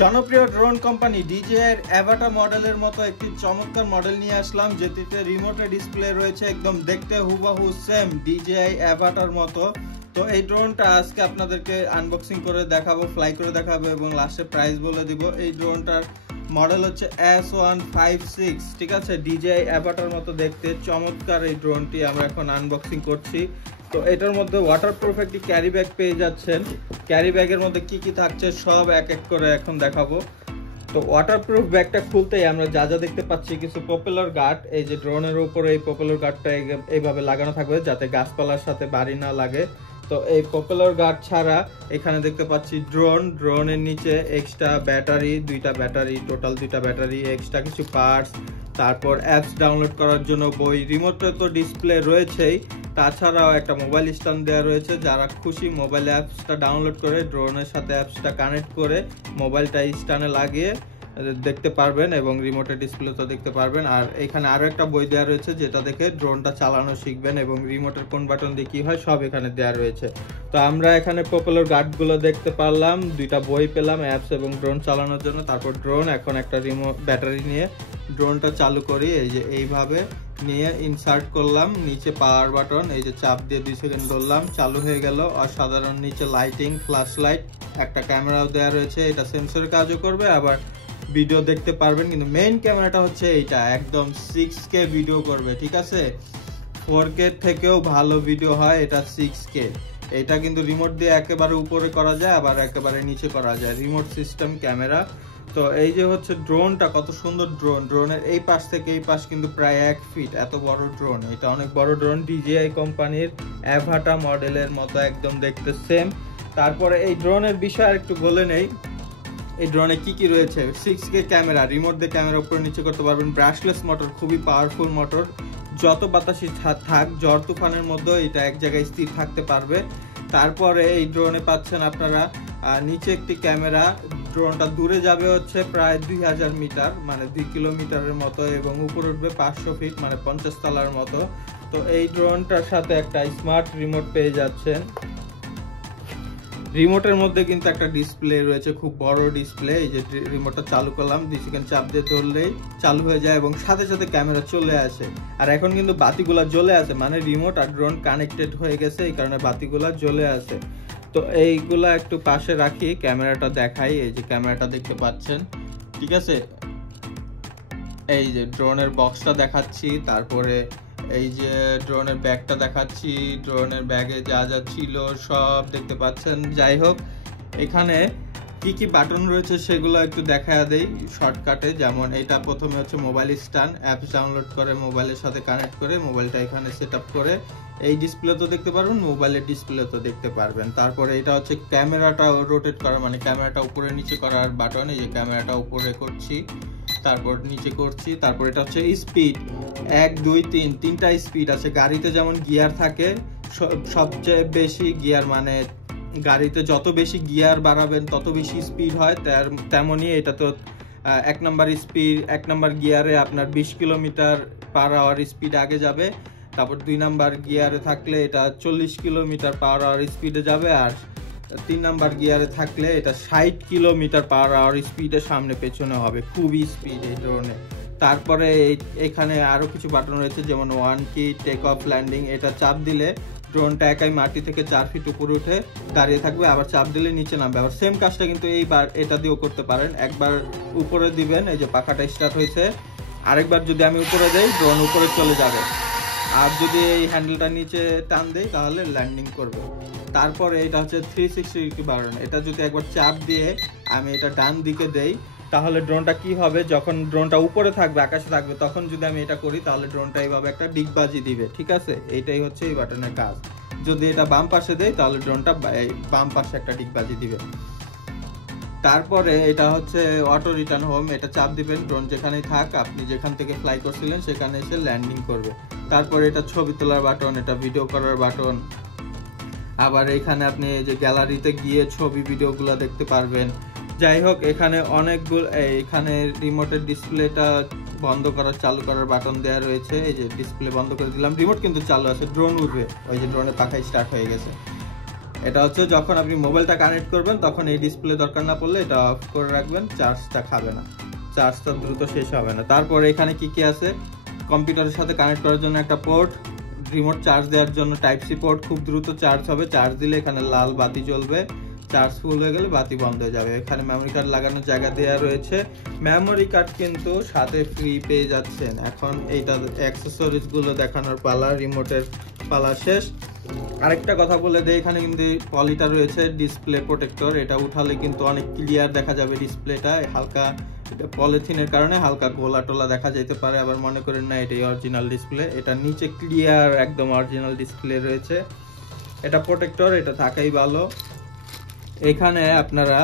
জনপ্রিয় drone company DJI এর অ্যাভাটা মডেলের মতো একটি চমৎকার মডেল নিয়ে আসলাম, যেটিতে রিমোটে ডিসপ্লে রয়েছে, একদম দেখতে হুবহু সেম DJI অ্যাভাটার মতো। তো এই ড্রোনটা আজকে আপনাদেরকে আনবক্সিং করে দেখাবো, ফ্লাই করে দেখাবো এবং লাস্টে প্রাইস বলে দিব। এই ড্রোনটার মডেল হচ্ছে S156, ঠিক আছে। DJI অ্যাভাটার মতো দেখতে চমৎকার এই ড্রোনটি আমরা এখন আনবক্সিং করছি। তো এটার মধ্যে ওয়াটারপ্রুফ একটি ক্যারি ব্যাগ পেয়ে যাচ্ছেন। ক্যারি ব্যাগের মধ্যে কি কি থাকছে সব এক এক করে এখন দেখাবো। তো ওয়াটারপ্রুফ ব্যাগটা খুলতেই আমরা যা যা দেখতে পাচ্ছি, কিছু পপুলার গার্ড, এই যে ড্রোনের উপরে এই পপুলার গার্ডটা এইভাবে লাগানো থাকবে যাতে গাছপালার সাথে বাড়ি না লাগে। তো এই পপুলার গার্ড ছাড়া এখানে দেখতে পাচ্ছি ড্রোনের নিচে এক্সট্রা ব্যাটারি, টোটাল দুইটা ব্যাটারি, এক্সট্রা কিছু পার্টস, তারপর অ্যাপস ডাউনলোড করার জন্য বই, রিমোটে তো ডিসপ্লে রয়েছেই, তাছাড়াও একটা মোবাইল স্ট্যান্ড দেওয়া রয়েছে। যারা খুশি মোবাইল অ্যাপসটা ডাউনলোড করে ড্রোনের সাথে অ্যাপসটা কানেক্ট করে মোবাইলটা স্ট্যান্ডে লাগিয়ে দেখতে পারবেন এবং রিমোটের ডিসপ্লে তো দেখতে পারবেন। আর এখানে আরো একটা বই দেওয়া রয়েছে যেটা দেখে ড্রোনটা চালানো শিখবেন এবং রিমোটের কোন বাটন দিয়ে কি হয় সব এখানে দেওয়া রয়েছে। তো আমরা এখানে পপুলার গার্ডগুলো দেখতে পারলাম, দুইটা বই পেলাম অ্যাপস এবং ড্রোন চালানোর জন্য। তারপর ড্রোন, এখন একটা রিমোট ব্যাটারি নিয়ে ড্রোনটা চালু করি। এই যে এইভাবে নিয়ে ইনসার্ট করলাম, নিচে পাওয়ার বাটন, এই যে চাপ দিয়ে 2 সেকেন্ড ধরলাম, চালু হয়ে গেল। অসাধারণ। নিচে লাইটিং, ফ্ল্যাশ লাইট, একটা ক্যামেরাও দেওয়া রয়েছে, এটা সেন্সরের কাজও করবে, আবার ভিডিও দেখতে পারবেন। কিন্তু মেইন ক্যামেরাটা হচ্ছে এইটা, একদম 6K ভিডিও করবে, ঠিক আছে। 4K থেকেও ভালো ভিডিও হয় এটা 6K। এটা কিন্তু রিমোট দিয়ে একেবারে উপরে করা যায়, আবার একেবারে নিচে করা যায়, রিমোট সিস্টেম ক্যামেরা। তো এই যে হচ্ছে ড্রোনটা, কত সুন্দর ড্রোনের এই পাশ থেকে এই পাশ কিন্তু প্রায় 1 ফিট, এত বড় ড্রোন। এটা অনেক বড় ড্রোন, DJI কোম্পানির অ্যাভাটা মডেলের মতো একদম দেখতে সেম। তারপরে এই ড্রোনের বিষয় আর একটু বলে নেই, এই ড্রোনে কি কি রয়েছে। 6K ক্যামেরা, রিমোট দিয়ে ক্যামেরা উপরে নিচে করতে পারবেন। ব্রাশলেস মোটর, খুবই পাওয়ারফুল মোটর, যত বাতাসি থাক, ঝড় তুফানের মধ্যে এটা এক জায়গায় স্থির থাকতে পারবে। তারপরে এই ড্রোনে পাচ্ছেন আপনারা নিচে একটি ক্যামেরা, ড্রোনটা দূরে যাবে হচ্ছে প্রায় 2000 মিটার, মানে 2 কিলোমিটারের মতো, এবং উপরে উঠবে 500 ফিট, মানে 50 তলার মতো। তো এই ড্রোনটার সাথে একটা স্মার্ট রিমোট পেয়ে যাচ্ছেন। রিমোটের মধ্যে কিন্তু একটা ডিসপ্লে রয়েছে, খুব বড় ডিসপ্লে। এই যে রিমোটটা চালু করলাম, 2 সেকেন্ড চাপ দিয়ে ধরলেই চালু হয়ে যায় এবং সাথে সাথে ক্যামেরা চলে আসে। আর এখন কিন্তু বাতিগুলা জ্বলে আছে, মানে রিমোট আর ড্রোন কানেক্টেড হয়ে গেছে, এই কারণে বাতিগুলা জ্বলে আছে। তো এইগুলা একটু পাশে রাখি, ক্যামেরাটা দেখাই। এই যে ক্যামেরাটা দেখতে পাচ্ছেন, ঠিক আছে। এই যে ড্রোনের বক্সটা দেখাচ্ছি, তারপরে এই যে ড্রোনের ব্যাগটা দেখাচ্ছি, ড্রোনের ব্যাগে যা যা ছিল সব দেখতে পাচ্ছেন। যাই হোক, এখানে কি কি বাটন রয়েছে সেগুলো একটু দেখা দেই শর্টকাটে। যেমন এটা প্রথমে হচ্ছে মোবাইল স্ট্যান্ড, অ্যাপস ডাউনলোড করে মোবাইলের সাথে কানেক্ট করে মোবাইলটা এখানে সেট আপ করে এই ডিসপ্লে তো দেখতে পারবেন, মোবাইলের ডিসপ্লে তো দেখতে পারবেন। তারপরে এটা হচ্ছে ক্যামেরাটা রোটেট করা, মানে ক্যামেরাটা উপরে নিচে করার বাটন। এই যে ক্যামেরাটা উপরে করছি, তারপর নিচে করছি। তারপর এটা হচ্ছে স্পিড, 1 2 3, তিনটা স্পিড আছে। গাড়িতে যেমন গিয়ার থাকে, সবচেয়ে বেশি গিয়ার, মানে গাড়িতে যত বেশি গিয়ার বাড়াবেন তত বেশি স্পিড হয়, তেমনই এটা তো 1 নাম্বার গিয়ারে আপনার 20 কিলোমিটার/আওয়ার স্পিড আগে যাবে। তারপর 2 নাম্বার গিয়ারে থাকলে এটা 40 কিলোমিটার/আওয়ার স্পিডে যাবে, আর 3 নাম্বার গিয়ারে থাকলে এটা 60 কিলোমিটার/আওয়ার স্পিডে সামনে পেছনে হবে, খুবই স্পিড এই ড্রোনে। তারপরে এখানে আরো কিছু বাটন রয়েছে, যেমন 1 কি, টেক অফ, ল্যান্ডিং। এটা চাপ দিলে ড্রোনটা একাই মাটি থেকে 4 ফিট উপরে উঠে দাঁড়িয়ে থাকবে, আবার চাপ দিলে নিচে নামবে। আবার সেম কাজটা কিন্তু এইবার এটা দিয়েও করতে পারেন। একবার উপরে দিবেন, এই যে পাখাটা স্টার্ট হয়েছে, আরেকবার যদি আমি উপরে দেই ড্রোন উপরে চলে যাবে, আর যদি এই হ্যান্ডেলটা নিচে টান দেই তাহলে ল্যান্ডিং করবে। তারপরে এটা হচ্ছে 360 বাটন, এটা যদি একবার চাপ দিয়ে আমি এটা ডান দিকে দেই তাহলে ড্রোনটা কি হবে, যখন ড্রোনটা উপরে থাকবে, আকাশে থাকবে, তখন যদি আমি এটা করি তাহলে ড্রোনটা এইভাবে একটা ডিগবাজি দিবে, ঠিক আছে। এইটাই হচ্ছে এই বাটনের কাজ। যদি এটা বাম পাশে দেই তাহলে ড্রোনটা বাম পাশে একটা ডিগবাজি দিবে। তারপরে এটা হচ্ছে অটো রিটার্ন হোম, এটা চাপ দিবেন, ড্রোন যেখানেই থাক, আপনি যেখান থেকে ফ্লাই করছিলেন সেখানে এসে ল্যান্ডিং করবে। তারপরে এটা ছবি তোলার বাটন, এটা ভিডিও করার বাটন। আবার এখানে আপনি যে গ্যালারিতে গিয়ে ছবি ভিডিওগুলো দেখতে পারবেন। যাই হোক, এখানে অনেকগুলো, এখানে রিমোটের ডিসপ্লেটা বন্ধ করার চালু করার বাটন দেওয়া রয়েছে। এই যে ডিসপ্লে বন্ধ করে দিলাম, রিমোট কিন্তু চালু আছে, ড্রোন উঠবে, ওই যে ড্রোনের পাখা স্টার্ট হয়ে গেছে। এটা হচ্ছে যখন আপনি মোবাইলটা কানেক্ট করবেন তখন এই ডিসপ্লে দরকার না পড়লে এটা অফ করে রাখবেন, চার্জটা খাবে না, চার্জটা দ্রুত শেষ হবে না। তারপরে এখানে কি কি আছে, কম্পিউটারের সাথে কানেক্ট করার জন্য একটা পোর্ট, রিমোট চার্জ দেওয়ার জন্য টাইপ সি পোর্ট, খুব দ্রুত চার্জ হবে, চার্জ দিলে এখানে লাল বাতি জ্বলবে, চার্জ ফুল হয়ে গেলে বাতি বন্ধ হয়ে যাবে। এখানে মেমোরি কার্ড লাগানোর জায়গা দেওয়া রয়েছে, মেমোরি কার্ড কিন্তু সাথে ফ্রি পেয়ে যাচ্ছেন। এখন এইটা অ্যাক্সেসরিজ গুলো দেখানোর পালা, রিমোটের পালা শেষ। আরেকটা কথা বলে দেয়, এখানে কিন্তু পলিটা রয়েছে ডিসপ্লে প্রোটেক্টর, এটা উঠালে কিন্তু অনেক ক্লিয়ার দেখা যাবে ডিসপ্লেটা। হালকা এটা পলিথিনের কারণে হালকা গোলা টোলা দেখা যেতে পারে, আবার মনে করেন না এটাই অরিজিনাল ডিসপ্লে। এটা নিচে ক্লিয়ার একদম অরিজিনাল ডিসপ্লে রয়েছে, এটা প্রোটেক্টর, এটা থাকাই ভালো। এখানে আপনারা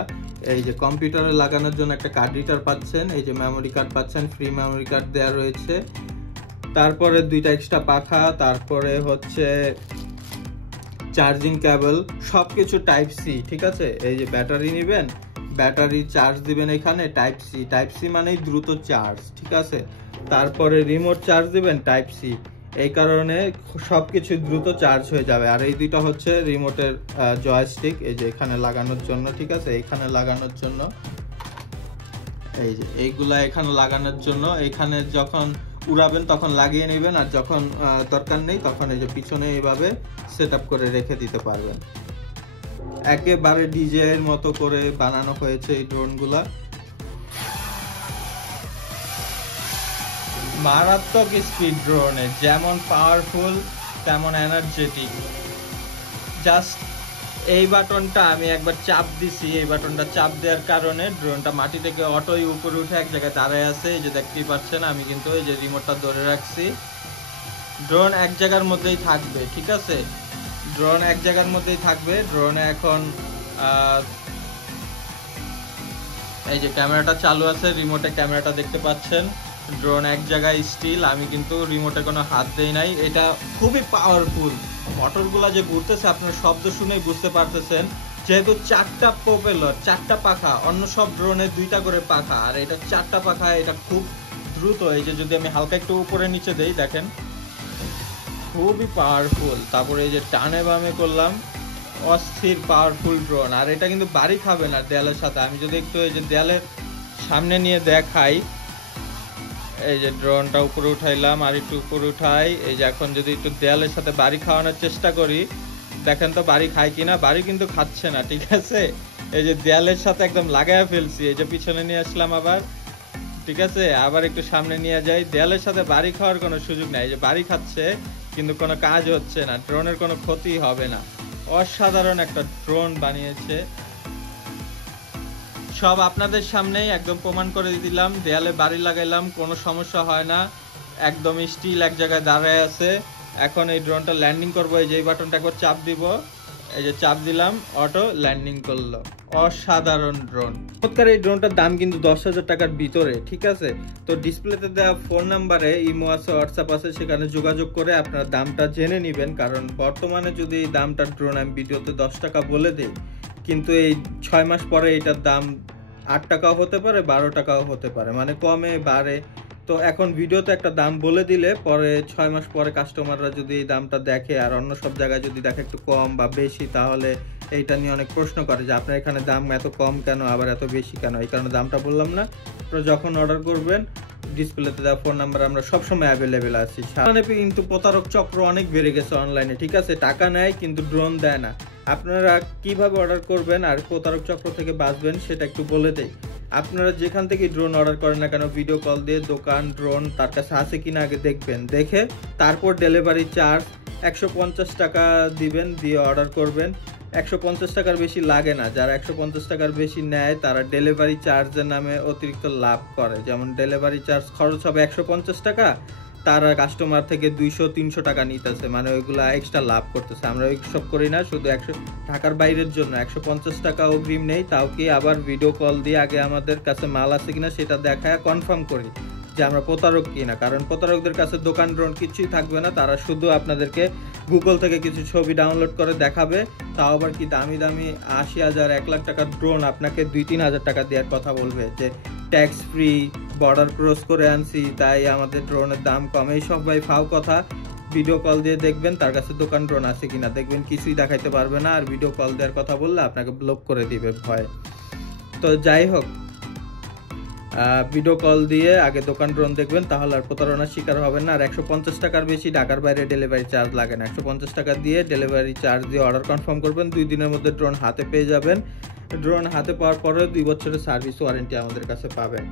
এই যে কম্পিউটারে লাগানোর জন্য একটা কার্ড রিডার পাচ্ছেন, এই যে মেমোরি কার্ড পাচ্ছেন, ফ্রি মেমোরি কার্ড দেওয়া রয়েছে। তারপরে দুইটা এক্সট্রা পাখা, তারপরে হচ্ছে চার্জিং কেবল, সবকিছু টাইপ সি, ঠিক আছে। এই যে ব্যাটারি নেবেন, ব্যাটারি চার্জ দিবেন এখানে টাইপ সি, টাইপ সি মানেই দ্রুত চার্জ, ঠিক আছে। তারপরে রিমোট চার্জ দিবেন টাইপ সি, এই কারণে সবকিছু দ্রুত চার্জ হয়ে যাবে। আর এই দুইটা হচ্ছে রিমোটের জয়স্টিক, এই যে এখানে লাগানোর জন্য, ঠিক আছে, এখানে লাগানোর জন্য, এই যে এইগুলা এখানে লাগানোর জন্য। এখানে যখন উড়াবেন তখন লাগিয়ে নেবেন, আর যখন দরকার নেই তখন এই যে পিছনে এইভাবে সেটআপ করে রেখে দিতে পারবেন। একেবারে ডিজে এর মতো করে বানানো হয়েছে এই ড্রোনগুলা, মারাত্মক স্পিড ড্রোনে, যেমন পাওয়ারফুল তেমন এনার্জেটিক। জাস্ট এই বাটনটা আমি একবার চাপ দিছি, এই বাটনটা চাপ দেওয়ার কারণে ড্রোনটা মাটি থেকে অটোই উপরে উঠে এক জায়গায় দাঁড়ায় আছে, এই যে দেখতেই পাচ্ছেন। আমি কিন্তু এই যে রিমোটটা ধরে রাখছি, ড্রোন এক জায়গার মধ্যেই থাকবে, ঠিক আছে, ড্রোন এক জায়গার মধ্যেই থাকবে। ড্রোনে এখন এই যে ক্যামেরাটা চালু আছে, রিমোটে ক্যামেরাটা দেখতে পাচ্ছেন, ড্রোন এক জায়গায় স্টিল, আমি কিন্তু রিমোটে কোনো হাত দেই নাই। এটা খুবই পাওয়ারফুল, মোটরগুলা যে ঘুরতেছে আপনার শব্দ শুনেই বুঝতে পারতেছেন। যেহেতু চারটা প্রপেলর, চারটা পাখা, অন্য সব ড্রোনে দুইটা করে পাখা, আর এটা চারটা পাখা, এটা খুব দ্রুত। এই যে যদি আমি হালকা একটু উপরে নিচে দেই, দেখেন খুবই পাওয়ারফুল। তারপরে এই যে টানে বামে করলাম, অস্থির পাওয়ারফুল ড্রোন। আর এটা কিন্তু বাড়ি খাবে না দেয়ালের সাথে। আমি যদি একটু এই যে দেয়ালের সামনে নিয়ে দেখাই, এই যে ড্রোনটা উপরে উঠাইলাম, আর একটু উপরে উঠাই, এই যে এখন যদি একটু দেয়ালের সাথে বাড়ি খাওয়ানোর চেষ্টা করি, দেখেন তো বাড়ি খায় কিনা। বাড়ি কিন্তু খাচ্ছে না, ঠিক আছে। এই যে দেয়ালের সাথে একদম লাগাইয়া ফেলছি, এই যে পিছনে নিয়ে আসলাম আবার, ঠিক আছে, আবার একটু সামনে নিয়ে যাই, দেয়ালের সাথে বাড়ি খাওয়ার কোনো সুযোগ নাই। এই যে বাড়ি খাচ্ছে কিন্তু কোনো কাজ হচ্ছে না, ড্রোনের কোনো ক্ষতি হবে না। অসাধারণ একটা ড্রোন বানিয়েছে, সব আপনাদের সামনেই একদম প্রমাণ করে দিলাম। দেয়ালে বাড়ি লাগাইলাম, কোনো সমস্যা হয় না, একদম স্টিল এক জায়গায় দাঁড়ায় আছে। এখন এই ড্রোনটা ল্যান্ডিং করবো, এই যে এই বাটনটা একবার চাপ দিব, এই যে চাপ দিলাম, অটো ল্যান্ডিং করলো। অসাধারণ ড্রোন। চমৎকার এই ড্রোনটার দাম কিন্তু 10,000 টাকার ভিতরে, ঠিক আছে। তো ডিসপ্লেতে দেওয়া ফোন নাম্বারে ইমো আছে, হোয়াটসঅ্যাপ আছে, সেখানে যোগাযোগ করে আপনারা দামটা জেনে নেবেন। কারণ বর্তমানে যদি এই দামটার ড্রোন আমি ভিডিওতে 10 টাকা বলে দিই, কিন্তু এই 6 মাস পরে এটার দাম 8 টাকাও হতে পারে, 12 টাকাও হতে পারে, মানে কমে বাড়ে। তো এখন ভিডিওতে একটা দাম বলে দিলে পরে 6 মাস পরে কাস্টমাররা যদি এই দামটা দেখে আর অন্য সব জায়গায় যদি দেখে একটু কম বা বেশি, তাহলে এইটা নিয়ে অনেক প্রশ্ন করে যে আপনার এখানে দাম এত কম কেন, আবার এত বেশি কেন। এই কারণে দামটা বললাম না। তো যখন অর্ডার করবেন ডিসপ্লেতে দেওয়া ফোন নাম্বার আমরা সবসময় অ্যাভেলেবেল আছি। সামনে কিন্তু প্রতারক চক্র অনেক বেড়ে গেছে অনলাইনে, ঠিক আছে। টাকা নেয় কিন্তু ড্রোন দেয় না। আপনারা কিভাবে অর্ডার করবেন আর প্রতারক চক্র থেকে বাঁচবেন সেটা একটু বলে দেই। আপনারা যেখান থেকে ড্রোন অর্ডার করেন না কেন, ভিডিও কল দিয়ে দোকান ড্রোন তার কাছে আছে কিনা আগে দেখবেন, দেখে তারপর ডেলিভারি চার্জ 150 টাকা দিবেন, দিয়ে অর্ডার করবেন। 150 টাকার বেশি লাগে না। যারা 150 টাকার বেশি নেয় তারা ডেলিভারি চার্জের নামে অতিরিক্ত লাভ করে। যেমন ডেলিভারি চার্জ খরচ হবে 150 টাকা, তারা কাস্টমার থেকে 200-300 টাকা নিতেছে, মানে ওইগুলা এক্সট্রা লাভ করতেছে। আমরা ওইসব করি না, শুধু 100 টাকার বাইরের জন্য 150 টাকা অগ্রিম নেই, তাও কি আবার ভিডিও কল দিয়ে আগে আমাদের কাছে মাল আছে কিনা সেটা দেখায় কনফার্ম করি যে আমরা প্রতারক কিনা। কারণ প্রতারকদের কাছে দোকান ড্রোন কিছুই থাকবে না, তারা শুধু আপনাদেরকে গুগল থেকে কিছু ছবি ডাউনলোড করে দেখাবে, তাও আবার কি দামি দামি 80,000 1 লাখ টাকার ড্রোন আপনাকে 2-3 হাজার টাকা দেওয়ার কথা বলবে, যে ট্যাক্স ফ্রি, বর্ডার ক্রস করে আনছি তাই আমাদের ড্রোনের দাম কম। এই সব ভাই ফাও কথা। ভিডিও কল দিয়ে দেখবেন তার কাছে দোকান ড্রোন আছে কিনা, দেখবেন কিছুই দেখাইতে পারবে না, আর ভিডিও কল দেওয়ার কথা বললে আপনাকে ব্লক করে দিবে ভয়। তো যাই হোক, ভিডিও কল দিয়ে আগে দোকান ড্রোন দেখবেন, তাহলে আর প্রতারণার শিকার হবেন না। আর 150 টাকার বেশি ঢাকার বাইরে ডেলিভারি চার্জ লাগে না। 150 টাকা দিয়ে ডেলিভারি চার্জ দিয়ে অর্ডার কনফার্ম করবেন, 2 দিনের মধ্যে ড্রোন হাতে পেয়ে যাবেন। ড্রোন হাতে পাওয়ার পরে 2 বছরের সার্ভিস ওয়ারেন্টি আমাদের কাছে পাবেন।